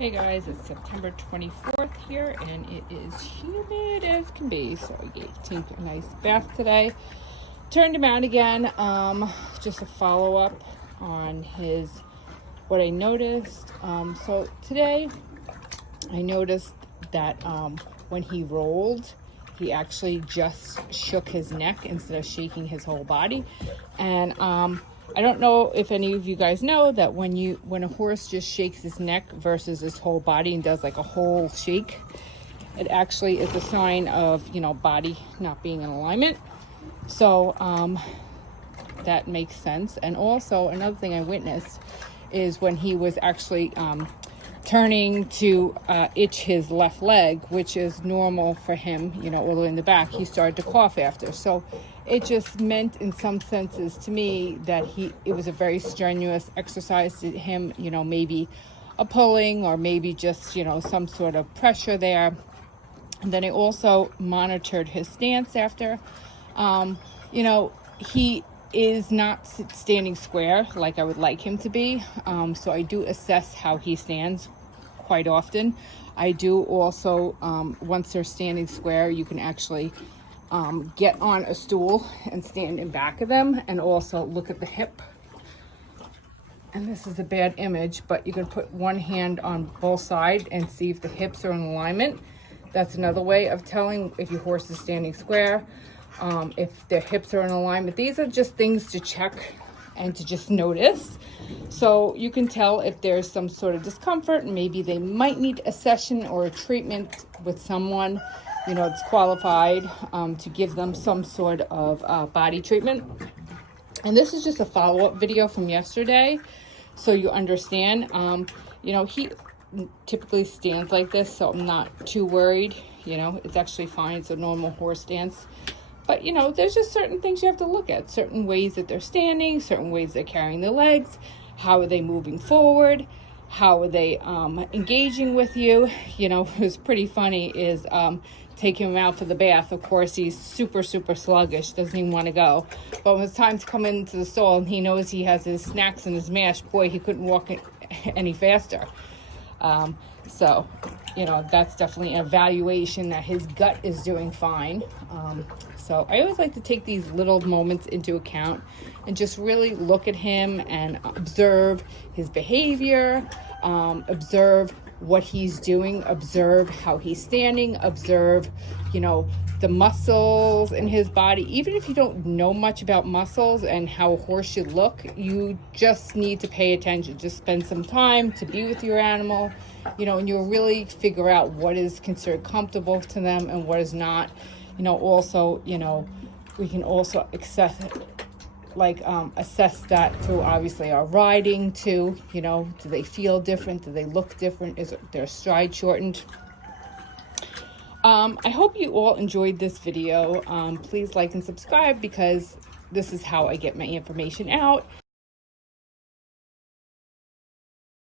Hey guys, it's September 24th here and it is humid as can be. So I gave Tink a nice bath today. Turned him out again. Just a follow-up on what I noticed. So today I noticed that when he rolled, he actually just shook his neck instead of shaking his whole body. And I don't know if any of you guys know that when a horse just shakes his neck versus his whole body and does like a whole shake, it actually is a sign of, body not being in alignment. So that makes sense. And also another thing I witnessed is when he was actually turning to itch his left leg, which is normal for him, all the way in the back, he started to cough after. So it just meant in some senses to me that it was a very strenuous exercise to him, maybe a pulling or maybe just, some sort of pressure there. And then I also monitored his stance after. He is not standing square like I would like him to be. So I do assess how he stands quite often. I do also, once they're standing square, you can actually get on a stool and stand in back of them and also look at the hip. And this is a bad image, but you can put one hand on both sides and see if the hips are in alignment. That's another way of telling if your horse is standing square, if their hips are in alignment. These are just things to check and to just notice. So you can tell if there's some sort of discomfort. Maybe they might need a session or a treatment with someone that's qualified to give them some sort of body treatment. And this is just a follow-up video from yesterday, so you understand. He typically stands like this, so I'm not too worried. It's actually fine. It's a normal horse stance. But, there's just certain things you have to look at. Certain ways that they're standing, certain ways they're carrying their legs. How are they moving forward? How are they engaging with you? It was pretty funny is taking him out for the bath. Of course, he's super, super sluggish, doesn't even want to go. But when it's time to come into the stall and he knows he has his snacks and his mash, boy, he couldn't walk any faster. So, that's definitely an evaluation that his gut is doing fine. So I always like to take these little moments into account and just really look at him and observe his behavior, observe what he's doing, observe how he's standing, observe, the muscles in his body. Even if you don't know much about muscles and how a horse should look, you just need to pay attention. Just spend some time to be with your animal, and you'll really figure out what is considered comfortable to them and what is not. Also, we can also assess that through obviously our riding too. Do they feel different? Do they look different? Is their stride shortened? I hope you all enjoyed this video. Please like and subscribe because this is how I get my information out.